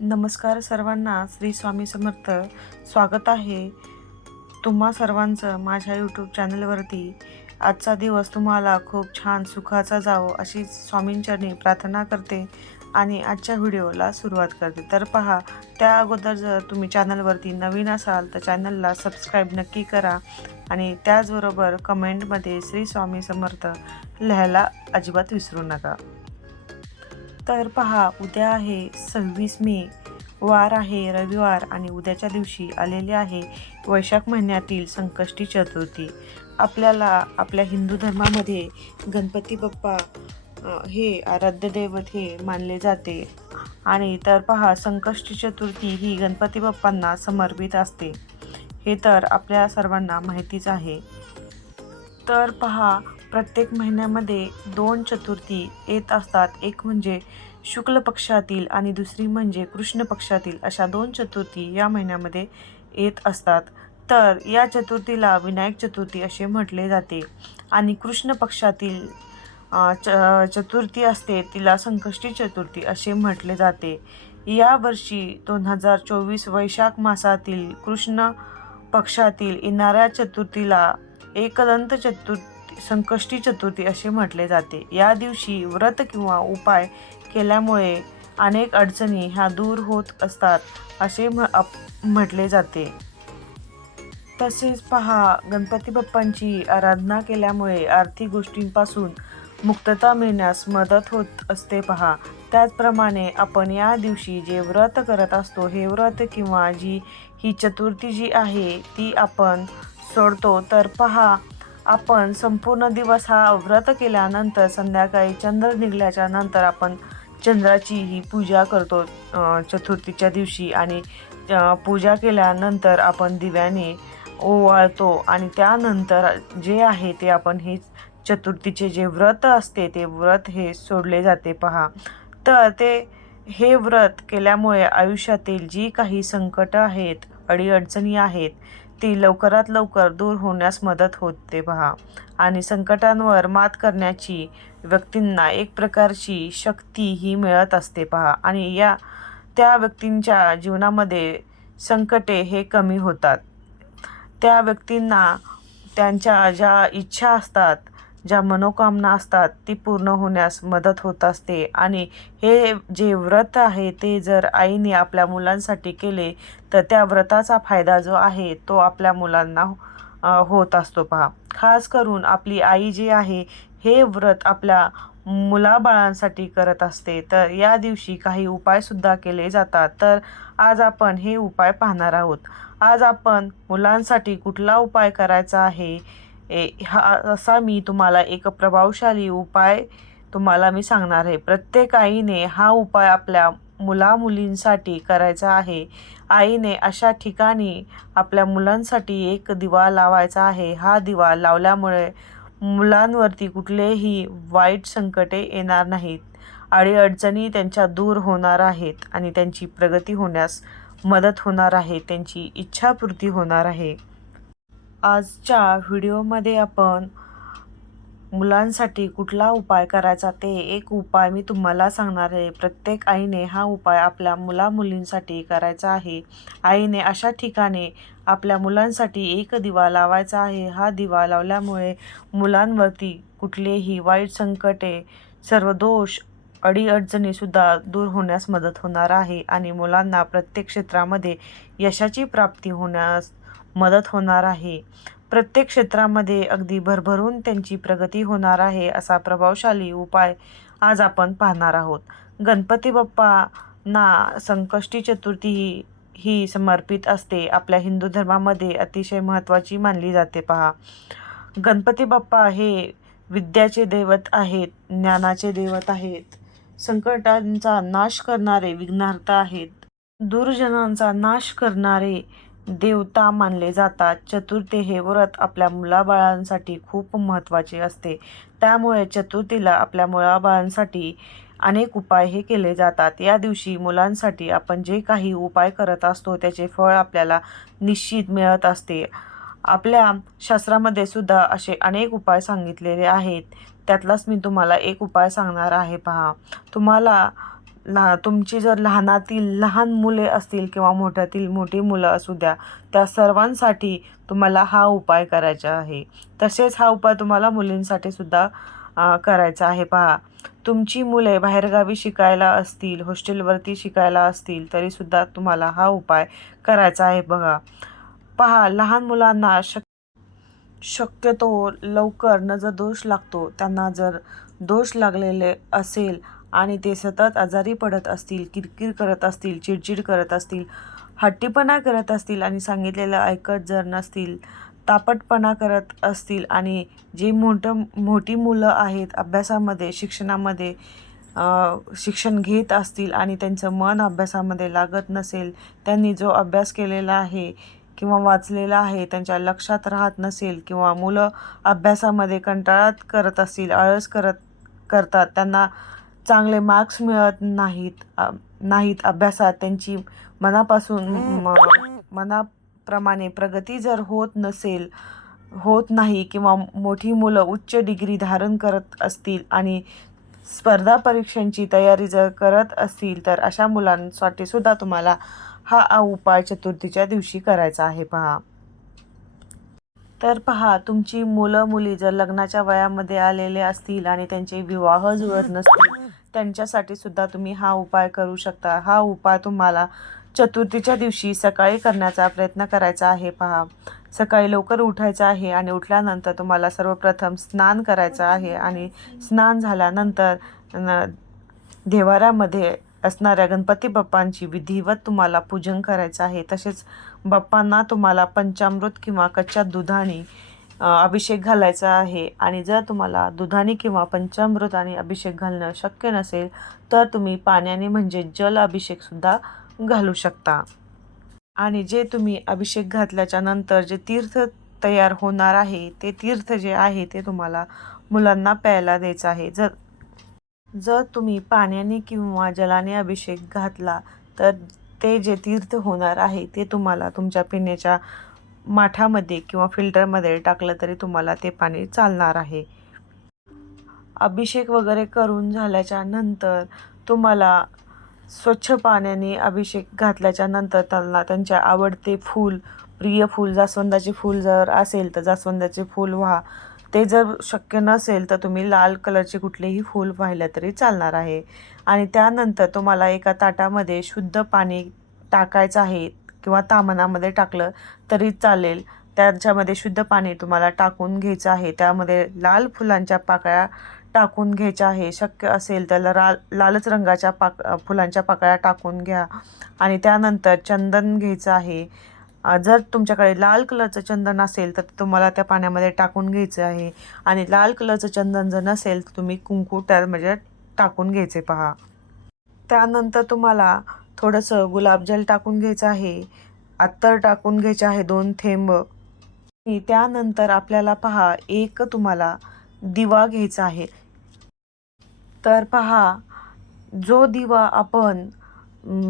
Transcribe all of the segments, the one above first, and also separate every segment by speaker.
Speaker 1: नमस्कार सर्वांना श्री स्वामी समर्थ. स्वागत आहे तुम्हा सर्वांचं माझ्या यूट्यूब चॅनलवरती आजचा दिवस तुम्हाला खूप छान सुखाचा जावो अशी स्वामींचरणी प्रार्थना करते आणि आजच्या व्हिडिओला सुरुवात करते. तर पहा त्या अगोदर जर तुम्ही चॅनलवरती नवीन असाल तर चॅनलला सबस्क्राईब नक्की करा आणि त्याचबरोबर कमेंटमध्ये श्री स्वामी समर्थ लिहायला अजिबात विसरू नका. तर पहा उद्या आहे सव्वीस मे. वार आहे रविवार आणि उद्याच्या दिवशी आलेले आहे वैशाख महिन्यातील संकष्टी चतुर्थी. आपल्याला आपल्या हिंदू धर्मामध्ये गणपती बाप्पा हे आराध्य दैवत हे मानले जाते. आणि तर पहा संकष्टी चतुर्थी ही गणपती बाप्पांना समर्पित असते. हे तर आपल्या सर्वांना माहितीच आहे. तर पहा प्रत्येक महिन्यामध्ये दोन चतुर्थी येत असतात. एक म्हणजे शुक्ल पक्षातील आणि दुसरी म्हणजे कृष्ण पक्षातील अशा दोन चतुर्थी या महिन्यामध्ये येत असतात. तर या चतुर्थीला विनायक चतुर्थी असे म्हटले जाते आणि कृष्ण पक्षातील च चतुर्थी असते तिला संकष्टी चतुर्थी असे म्हटले जाते. यावर्षी दोन हजार चोवीस वैशाख मासातील कृष्ण पक्षातील येणाऱ्या चतुर्थीला एकदंत चतुर्थी संकष्टी चतुर्थी असे म्हटले जाते. या दिवशी व्रत किंवा उपाय केल्यामुळे अनेक अडचणी ह्या दूर होत असतात असे अप- म्हटले जाते. तसेच पहा गणपती बाप्पांची आराधना केल्यामुळे आर्थिक गोष्टींपासून मुक्तता मिळण्यास मदत होत असते पहा. त्याचप्रमाणे आपण या दिवशी जे व्रत करत असतो हे व्रत किंवा जी ही चतुर्थी जी आहे ती आपण सोडतो तर पहा आपण संपूर्ण दिवस हा व्रत केल्यानंतर संध्याकाळी चंद्र निघल्याच्या नंतर आपण चंद्राची ही पूजा करतो चतुर्थीच्या दिवशी आणि पूजा केल्यानंतर आपण दिव्याने ओवाळतो आणि त्यानंतर जे आहे ते आपण हे चतुर्थीचे जे व्रत असते ते व्रत हे सोडले जाते. पहा तर ते हे व्रत केल्यामुळे आयुष्यातील जी काही संकटं आहेत अडीअडचणी आहेत ती लवकरात लवकर दूर होण्यास मदत होते पहा आणि संकटांवर मात करण्याची व्यक्तींना एक प्रकारची शक्ती ही मिळत असते पहा. आणि या त्या व्यक्तींच्या जीवनामध्ये संकटे हे कमी होतात. त्या व्यक्तींना त्यांच्या ज्या इच्छा असतात ज्या मनोकामना असतात ती पूर्ण होण्यास मदत होत असते. आणि हे जे व्रत आहे ते जर आईने आपल्या मुलांसाठी केले तर त्या व्रताचा फायदा जो आहे तो आपल्या मुलांना होत असतो. पहा खास करून आपली आई जी आहे हे व्रत आपल्या मुलाबाळांसाठी करत असते. तर या दिवशी काही उपायसुद्धा केले जातात. तर आज आपण हे उपाय पाहणार आहोत. आज आपण मुलांसाठी कुठला उपाय करायचा आहे ए हा असा मी तुम्हाला एक प्रभावशाली उपाय तुम्हाला मी सांगणार आहे. प्रत्येक आईने हा उपाय आपल्या मुला मुलींसाठी करायचा आहे. आईने अशा ठिकाणी आपल्या मुलांसाठी एक दिवा लावायचा आहे. हा दिवा लावल्यामुळे मुलांवरती कुठलेही वाईट संकटे येणार नाहीत. अडीअडचणी त्यांच्या दूर होणार आहेत आणि त्यांची प्रगती होण्यास मदत होणार आहे. त्यांची इच्छापूर्ती होणार आहे. आजच्या व्हिडिओमध्ये आपण मुलांसाठी कुठला उपाय करायचा ते एक उपाय मी तुम्हाला सांगणार आहे. प्रत्येक आईने हा उपाय आपल्या मुलामुलींसाठी करायचा आहे. आईने अशा ठिकाणी आपल्या मुलांसाठी एक दिवा लावायचा आहे. हा दिवा लावल्यामुळे मुलांवरती कुठलेही वाईट संकटे सर्व दोष अडीअडचणीसुद्धा दूर होण्यास मदत होणार आहे आणि मुलांना प्रत्येक क्षेत्रामध्ये यशाची प्राप्ती होण्यास मदत होणार आहे. प्रत्येक क्षेत्रामध्ये अगदी भरभरून त्यांची प्रगती होणार आहे असा प्रभावशाली उपाय आज आपण पाहणार आहोत. गणपती बाप्पांना संकष्टी चतुर्थी ही ही समर्पित असते. आपल्या हिंदू धर्मामध्ये अतिशय महत्त्वाची मानली जाते. पहा गणपती बाप्पा हे विद्याचे दैवत आहेत ज्ञानाचे दैवत आहेत. संकटांचा नाश करणारे विघ्नार्थ आहेत. दुर्जनांचा नाश करणारे देवता मानले जातात. चतुर्थी हे व्रत आपल्या मुलाबाळांसाठी खूप महत्त्वाचे असते. त्यामुळे चतुर्थीला आपल्या मुलाबाळांसाठी अनेक उपाय हे केले जातात. या दिवशी मुलांसाठी आपण जे काही उपाय करत असतो त्याचे फळ आपल्याला निश्चित मिळत असते. आपल्या शास्त्रामध्ये सुद्धा असे अनेक उपाय सांगितलेले आहेत. त्यातलाच मी तुम्हाला एक उपाय सांगणार आहे. पहा. तुम्हाला ला तुमची जर लहानातील लहान मुले असतील किंवा मोठ्यातील मोठी मुलं असू द्या त्या सर्वांसाठी तुम्हाला हा उपाय करायचा आहे. तसेच हा उपाय तुम्हाला मुलींसाठी सुद्धा करायचा आहे. पहा तुमची मुले बाहेरगावी शिकायला असतील हॉस्टेलवरती शिकायला असतील तरीसुद्धा तुम्हाला हा उपाय करायचा आहे बघा. पहा लहान मुलांना शक शक्यतो लवकर नजर दोष लागतो त्यांना जर दोष लागलेले असेल आणि ते सतत आजारी पडत असतील किरकिर करत असतील चिडचिड करत असतील हट्टीपणा करत असतील आणि सांगितलेलं ऐकत जर नसतील तापटपणा करत असतील आणि जे मोठं मोठी मुलं आहेत अभ्यासामध्ये शिक्षणामध्ये शिक्षण घेत असतील आणि त्यांचं मन अभ्यासामध्ये लागत नसेल त्यांनी जो अभ्यास केलेला आहे किंवा वाचलेला आहे त्यांच्या लक्षात राहत नसेल किंवा मुलं अभ्यासामध्ये कंटाळात करत असतील आळस करत करतात त्यांना चांगले मार्क्स मिळत नाहीत नाहीत अभ्यासात. त्यांची मनापासून म मनाप्रमाणे प्रगती जर होत नसेल होत नाही किंवा मोठी मुलं उच्च डिग्री धारण करत असतील आणि स्पर्धा परीक्षांची तयारी जर करत असतील तर अशा मुलांसाठी सुद्धा तुम्हाला हा उपाय चतुर्थीच्या दिवशी करायचा आहे. पहा. तर पहा तुमची मुलं मुली जर लग्नाच्या वयामध्ये आलेले असतील आणि त्यांचे विवाह जुळत नसतील त्यांच्यासाठी सुद्धा तुम्ही हा उपाय करू शकता. हा उपाय तुम्हाला चतुर्थीच्या दिवशी सकाळी करण्याचा प्रयत्न करायचा आहे पहा. सकाळी लवकर उठायचं आहे आणि उठल्यानंतर तुम्हाला सर्वप्रथम स्नान करायचं आहे आणि स्नान झाल्यानंतर देवाऱ्यामध्ये असणाऱ्या गणपती बाप्पांची विधिवत तुम्हाला पूजन करायचं आहे. तसेच बाप्पांना तुम्हाला पंचामृत किंवा कच्च्या दुधाने अभिषेक घालायचा आहे. आणि जर तुम्हाला दुधाने किंवा पंचामृताने अभिषेक घालणं शक्य नसेल तर तुम्ही पाण्याने म्हणजे जल अभिषेकसुद्धा घालू शकता. आणि जे तुम्ही अभिषेक घातल्याच्या नंतर जे तीर्थ तयार होणार आहे ते तीर्थ जे आहे ते तुम्हाला मुलांना प्यायला द्यायचं आहे. जर जर तुम्ही पाण्याने किंवा जलाने अभिषेक घातला तर ते जे तीर्थ होणार आहे ते तुम्हाला तुमच्या पिण्याच्या माठामध्ये किंवा फिल्टरमध्ये टाकलं तरी तुम्हाला ते पाणी चालणार आहे. अभिषेक वगैरे करून झाल्याच्यानंतर तुम्हाला स्वच्छ पाण्याने अभिषेक घातल्याच्या नंतर त्यांना त्यांच्या आवडते फूल प्रिय फूल जास्वंदाचे फूल जर असेल तर जास्वंदाचे फूल व्हा. ते जर शक्य नसेल तर तुम्ही लाल कलरचे कुठलेही फूल वाहिलं तरी चालणार आहे. आणि त्यानंतर तुम्हाला एका ताटामध्ये शुद्ध पाणी टाकायचं आहे. किंवा तामणामध्ये टाकलं तरी चालेल. त्याच्यामध्ये शुद्ध पाणी तुम्हाला टाकून घ्यायचं आहे. त्यामध्ये लाल फुलांच्या पाकळ्या टाकून घ्यायच्या आहे. शक्य असेल तर लाल लालच रंगाच्या पाक फुलांच्या पाकळ्या टाकून घ्या. आणि त्यानंतर चंदन घ्यायचं आहे. जर तुमच्याकडे लाल कलरचं चंदन असेल तर तुम्हाला त्या पाण्यामध्ये टाकून घ्यायचं आहे. आणि लाल कलरचं चंदन जर नसेल तर तुम्ही कुंकू त्यामध्ये टाकून घ्यायचे पहा. त्यानंतर तुम्हाला थोडंसं गुलाबजल टाकून घ्यायचं आहे. अत्तर टाकून घ्यायचे आहे दोन थेंब. आणि त्यानंतर आपल्याला पहा एक तुम्हाला दिवा घ्यायचा आहे. तर पहा जो दिवा आपण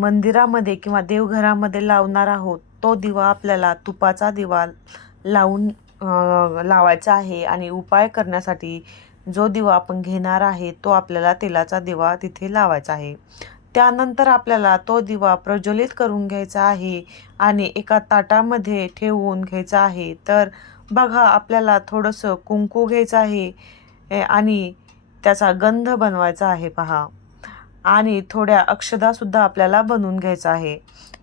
Speaker 1: मंदिरामध्ये किंवा देवघरामध्ये लावणार आहोत तो दिवा आपल्याला तुपाचा दिवा लावून लावायचा आहे आणि उपाय करण्यासाठी जो दिवा आपण घेणार आहे तो आपल्याला तेलाचा दिवा तिथे लावायचा आहे. त्यानंतर आपल्याला तो दिवा प्रज्वलित करून घ्यायचा आहे आणि एका ताटामध्ये ठेवून घ्यायचा आहे. तर बघा आपल्याला थोडंसं कुंकू घ्यायचं आहे आणि त्याचा गंध बनवायचा आहे पहा. आणि थोड्या अक्षदासुद्धा आपल्याला बनवून घ्यायचं आहे.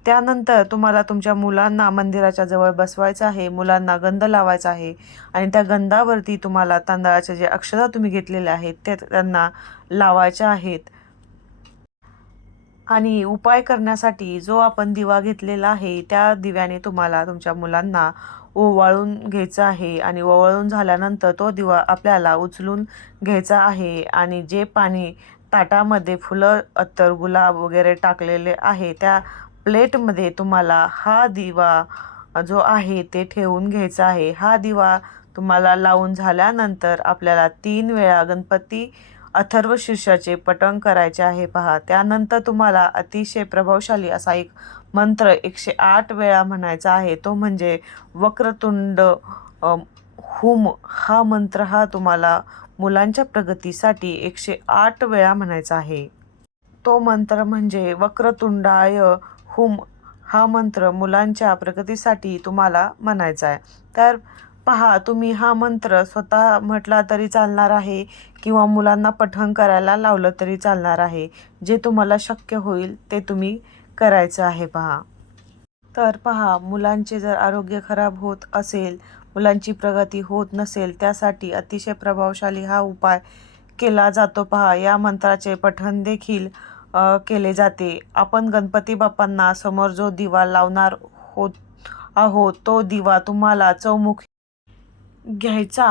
Speaker 1: त्यानंतर तुम्हाला तुमच्या मुलांना मंदिराच्या जवळ बसवायचं आहे मुलांना गंध लावायचा आहे आणि त्या गंधावरती तुम्हाला तांदळाच्या जे अक्षदा तुम्ही घेतलेल्या आहेत ते त्यांना लावायच्या आहेत. आणि उपाय करण्यासाठी जो आपण दिवा घेतलेला आहे त्या दिव्याने तुम्हाला तुमच्या मुलांना ओवाळून घ्यायचं आहे आणि ओवाळून झाल्यानंतर तो दिवा आपल्याला उचलून घ्यायचा आहे आणि जे पाणी ताटामध्ये फुलं अत्तर गुलाब वगैरे टाकलेले आहे त्या प्लेटमध्ये तुम्हाला हा दिवा जो आहे ते ठेवून घ्यायचा आहे. हा दिवा तुम्हाला लावून झाल्यानंतर आपल्याला तीन वेळा गणपती अथर्व शीर्षाचे पठण करायचे आहे. पहा त्यानंतर तुम्हाला अतिशय प्रभावशाली असा एक मंत्र एकशे आठ वेळा म्हणायचा आहे. तो म्हणजे वक्रतुंड हुम. हा मंत्र हा तुम्हाला मुलांच्या प्रगतीसाठी एकशे आठ वेळा म्हणायचा आहे. तो मंत्र म्हणजे वक्रतुंडाय हुम. हा मंत्र मुलांच्या प्रगतीसाठी तुम्हाला म्हणायचा आहे. तर पहा तुम्ही हा मंत्र स्वतः म्हटला तरी चालणार आहे किंवा मुलांना पठण करायला लावलं तरी चालणार आहे. जे तुम्हाला शक्य होईल ते तुम्ही करायचं आहे पहा. तर पहा मुलांचे जर आरोग्य खराब होत असेल मुलांची प्रगती होत नसेल त्यासाठी अतिशय प्रभावशाली हा उपाय केला जातो पहा. या मंत्राचे पठण देखील केले जाते. आपण गणपती बाप्पांना समोर जो दिवा लावणार होत आहोत तो दिवा तुम्हाला चौमुखी घ्यायचा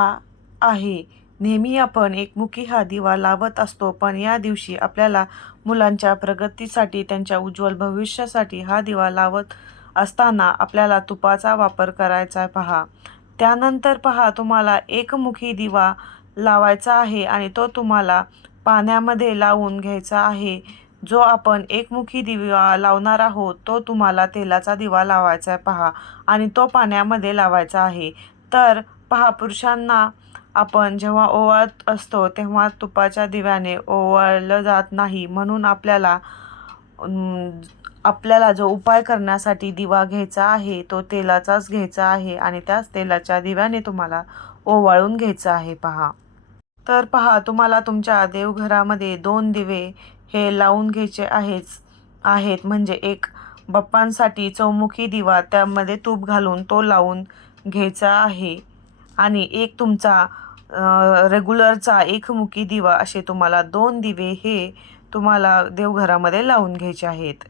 Speaker 1: आहे. नेहमी आपण एकमुखी हा दिवा लावत असतो पण या दिवशी आपल्याला मुलांच्या प्रगतीसाठी त्यांच्या उज्ज्वल भविष्यासाठी हा दिवा लावत असताना आपल्याला तुपाचा वापर करायचा आहे. पहा. त्यानंतर पहा तुम्हाला एकमुखी दिवा लावायचा आहे आणि तो तुम्हाला पाण्यामध्ये लावून घ्यायचा आहे. जो आपण एकमुखी दिवा लावणार आहोत तो तुम्हाला तेलाचा दिवा लावायचा आहे. पहा. आणि तो पाण्यामध्ये लावायचा आहे. तर पहा पुरुषांना आपण जेव्हा ओवाळत असतो तेव्हा तुपाच्या दिव्याने ओवाळलं जात नाही. म्हणून आपल्याला आपल्याला जो उपाय करण्यासाठी दिवा घ्यायचा आहे तो तेलाचाच घ्यायचा आहे आणि त्याच तेलाच्या दिव्याने तुम्हाला ओवाळून घ्यायचं आहे. पहा. तर पहा तुम्हाला तुमच्या देवघरामध्ये दोन दिवे हे लावून घ्यायचे आहेच आहेत. म्हणजे एक बाप्पांसाठी चौमुखी दिवा त्यामध्ये तूप घालून तो लावून घ्यायचा आहे. आणि एक तुमचा रेग्युलरचा एकमुखी दिवा असे तुम्हाला दोन दिवे हे तुम्हाला देवघरामध्ये लावून घ्यायचे आहेत.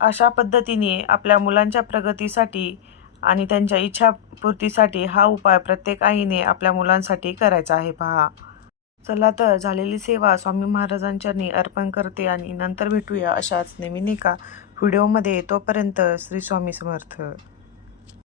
Speaker 1: अशा पद्धतीने आपल्या मुलांच्या प्रगतीसाठी आणि त्यांच्या इच्छापूर्तीसाठी हा उपाय प्रत्येक आईने आपल्या मुलांसाठी करायचा आहे पहा. चला तर झालेली सेवा स्वामी महाराजांच्यानी अर्पण करते आणि नंतर भेटूया अशाच नवीन एका व्हिडिओमध्ये. तोपर्यंत श्री स्वामी समर्थ.